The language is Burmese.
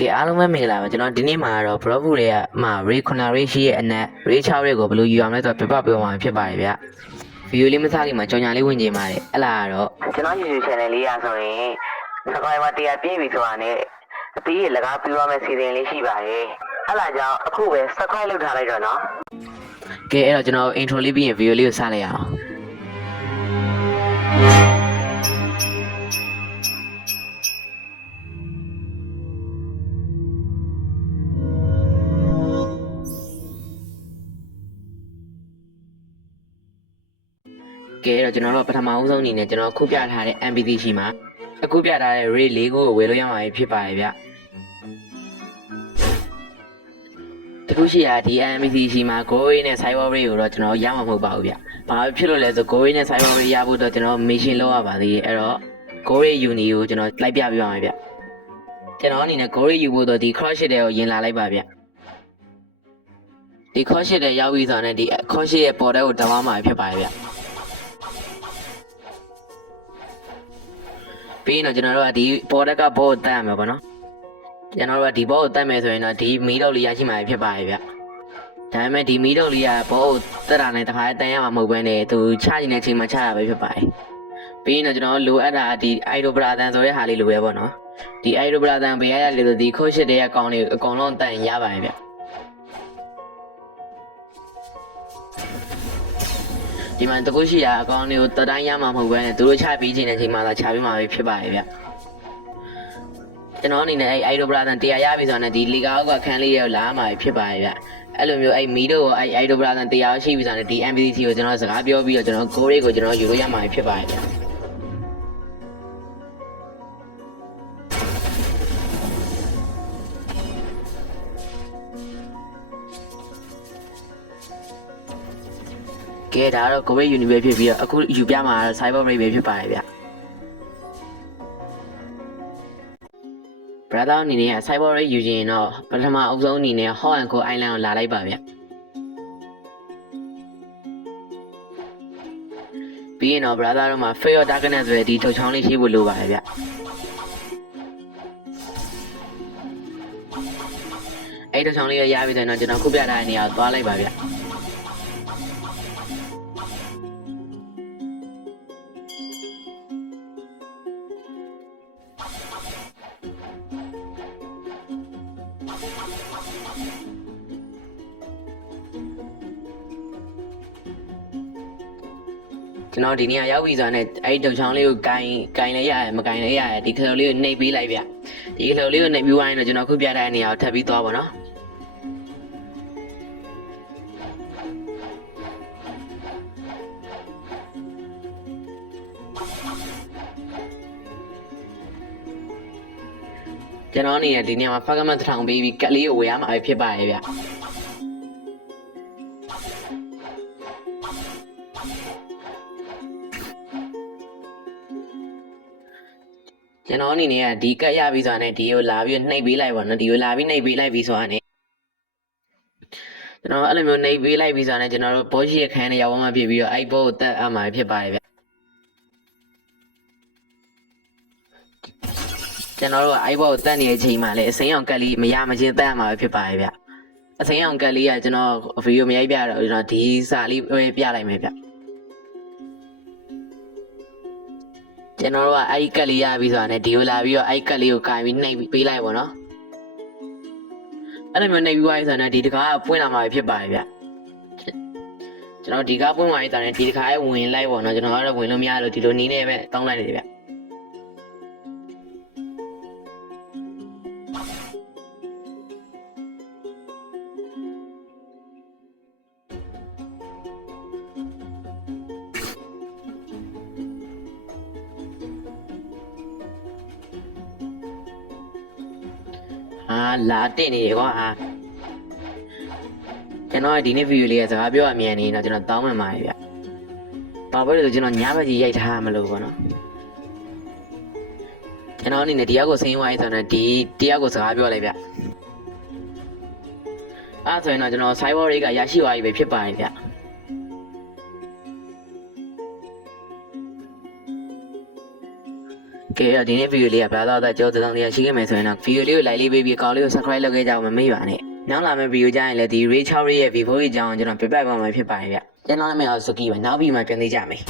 ကဲအားလုံးပဲမင်္ဂလာပါကျွန်တော်ဒီနေ့မှာတော့ Pro တွေကရေ9ရေရှိရဲ့အနက်ရေ6ရေကိုဘယ်လိုယူအောင်လဲဆိုတော့ပြပပြောမှာဖြစ်ပါတယ်ဗျဗီဒီယိုလေးမစားခင်မှာကြောင်ညာလေးဝင်ကြပါတယ်အဲ့လားကတော့ကျွန်တော် YouTube channel လေးရဆိုရင် subscriber 100ပြည့်ပြီဆိုတာနဲ့အသေးရလကားပြရမယ့်စီစဉ်လေးရှိပါတယ်အဲ့လားကြောင့်အခုပဲ subscribe လုပ်ထားလိုက်တော့နော်ကဲအဲ့တော့ကျွန်တော် intro လေးပြီးရင်ဗီဒီယိုလေးကိုစလိုက်ရအောင်ကဲတော့ကျွန်တော်တို့ပထမဦးဆုံးအနေနဲ့ကျွန်တော်ခုပြထားတဲ့ MPC ရှိမှာအခုပြထားတဲ့ Ray 4ခုကိုဝယ်လို့ရမှာဖြစ်ပါတယ်ဗျတခုရှိရာဒီ MPC ရှိမှာ Goray နဲ့ Cyber Ray ကိုတော့ကျွန်တော်ရမှာမဟုတ်ပါဘူးဗျဘာဖြစ်လို့လဲဆို Goray နဲ့ Cyber Ray ရဖို့တော့ကျွန်တော် mission လုပ်ရပါသေးတယ်အဲ့တော့ Goray Uni ကိုကျွန်တော်လိုက်ပြပြပါမယ်ဗျကျွန်တော်အနေနဲ့ Goray ယူဖို့တော့ဒီ cross တဲ့ကိုရင်လာလိုက်ပါဗျဒီ cross တဲ့ရောက်ပြီးဆိုတော့ဒီ cross ရဲ့ပေါ်တဲ့ကိုတောင်းအောင်မှာဖြစ်ပါတယ်ဗျပြီးတော့ကျွန်တော်တို့ကဒီပေါ်တက်ကဘောကိုတတ်ရမှာပေါ့နော်ကျွန်တော်တို့ကဒီဘောကိုတတ်မယ်ဆိုရင်တော့ဒီမီးတော့လေးရရှိမှာဖြစ်ပါတယ်ဗျဒါပေမဲ့ဒီမီးတော့လေးကဘောကိုတက်တာနဲ့တခါတန်းရမှာမဟုတ်ဘဲနဲ့သူချကျင်တဲ့အချိန်မှာချတာပဲဖြစ်ပါတယ်ပြီးတော့ကျွန်တော်လိုအပ်တာဒီ idol brother ဆိုတဲ့ဟာလေးလိုပဲပေါ့နော်ဒီ idol brother ဘယ်ရရလဲဆိုဒီခိုးရှစ်တဲ့အကောင်လေးအကောင်လုံးတတ်ရင်ရပါတယ်ဗျဒီမှာတကူရှိရာအကောင်တွေကိုတတိုင်းရမှာမဟုတ်ဘဲနဲ့သူတို့ချပြီးချိန်တဲ့အချိန်မှာသာချပြီးမှာပဲဖြစ်ပါတယ်ဗျကျွန်တော်အနေနဲ့အဲ့ idol brother တရားရပြီဆိုတော့ဒီလီကာအောက်ကခန်းလေးရောက်လာမှာဖြစ်ပါတယ်ဗျအဲ့လိုမျိုးအဲ့မီတို့ကိုအဲ့ idol brother တရားရှိပြီဆိုတော့ဒီ MPC ကိုကျွန်တော်စကားပြောပြီးတော့ကျွန်တော် Goray ကိုကျွန်တော်ယူလို့ရမှာဖြစ်ပါတယ်ဗျကဲဒါတော့ Goray Uni ပဲဖြစ်ပြီးတော့အခုယူပြမှာတော့ Cyber Ray ပဲဖြစ်ပါတယ်ဗျ brother အနေနဲ့ Cyber Ray ယူရင်တော့ပထမအဦးဆုံးအနေနဲ့ Hot and Cold Island ကိုလာလိုက်ပါဗျပြီးရင်တော့ brother တို့မှာ Fear of Darkness ဆိုတဲ့ဒီထုတ်ချောင်းလေးရှိဖို့လိုပါတယ်ဗျအဲ့ထုတ်ချောင်းလေးရပြီဆိုရင်တော့ကျွန်တော်ခုပြထားတဲ့နေရာကိုသွားလိုက်ပါဗျကျွန်တော်ဒီနေရာရောက်ပြီဆိုတော့အဲ့ဒီတုံချောင်းလေးကိုကင်လဲရတယ်မကင်လဲရတယ်ဒီခလုတ်လေးကိုနှိပ်ပေးလိုက်ဗျဒီခလုတ်လေးကိုနှိပ်ပြီးသွားရင်တော့ကျွန်တော်ခုပြတဲ့နေရာကိုထပ်ပြီးသွားပါနော်ကျွန်တော်အနေနဲ့ဒီနေရာမှာဖက်ကမတစ်ထောင်ပေးပြီးကက်လေးကိုဝယ်ရမှာပဲဖြစ်ပါရဲ့ဗျကျွန်တော်အနေနဲ့ကဒီကတ်ရပြီးဆိုတော့ဒီကိုလာပြီးနှိပ်ပေးလိုက်ပါနော်ဒီကိုလာပြီးနှိပ်ပေးလိုက်ပြီးဆိုတော့ကျွန်တော်အဲ့လိုမျိုးနှိပ်ပေးလိုက်ပြီးဆိုတော့ကျွန်တော်တို့ဘောရှိရခန်းနဲ့ရောက်မှဖြစ်ပြီးတော့အဲ့ဘောကိုတက်အမှာဖြစ်ပါတယ်ဗျကျွန်တော်တို့အဲ့ဘောကိုတက်နေတဲ့အချိန်မှာလည်းအစိမ်းအောင်ကတ်လေးမရမချင်းတက်အမှာဖြစ်ပါတယ်ဗျအစိမ်းအောင်ကတ်လေးကကျွန်တော်ဗီဒီယိုမရိုက်ပြတော့ကျွန်တော်ဒီစာလေးပြလိုက်မယ်ဗျကျွန်တော်တို့ကအဲ့ဒီကက်လေးရပြီးဆိုတော့ဒီကိုလာပြီးတော့အဲ့ကက်လေးကိုကင်ပြီးနှိပ်ပေးလိုက်ပါတော့အဲ့လိုမျိုးနှိပ်ပြီးသွားပြီဆိုတော့ဒီတကားပွင့်လာမှာဖြစ်ပါတယ်ဗျကျွန်တော်ဒီကားပွင့်သွားပြီဆိုတော့ဒီတကားရဲ့ဝင်လိုက်ပါတော့ကျွန်တော်ကတော့ဝင်လို့မရလို့ဒီလိုနီးနေပဲတောင်းလိုက်နေတယ်ဗျလာတင်နေကွာကျွန်တော်ဒီနေ့ဗီဒီယိုလေးကစကားပြောရမြန်နေတော့ကျွန်တော်တောင်းမှန်ပါတယ်ဗျဘာဖြစ်လို့ကျွန်တော်ညဘက်ကြီးရိုက်ထားမလို့ပေါ့နော်ကျွန်တော်အနေနဲ့တရားကိုစိမ့်ဝိုင်းဆိုတော့ဒီတရားကိုစကားပြောလိုက်ဗျအဲ့ဆိုရင်တော့ကျွန်တော် Cyber Ray ကရရှိသွားပြီပဲဖြစ်ပါတယ်ဗျက ကဲတော့ဒီနေ့ဗီဒီယိုလေးကဘယ်တော့ကြောတောင်းတရားရှိခဲ့မယ်ဆိုရင်တော့ဗီဒီယိုလေးကို like လေးပေးပြီးကောင်းလေးကို subscribe လုပ်ခဲ့ကြအောင်မမေ့ပါနဲ့နောက်လာမယ့်ဗီဒီယိုကြရင်လည်းဒီ Ray 6ရဲ့ Vivo ရဲ့အကြောင်းကျွန်တော်ပြပြပေးမှာဖြစ်ပါတယ်ဗျကျွန်တော်နာမည်အောင် Suki ပါနောက်ပြီးမှပြန်သေးကြမယ်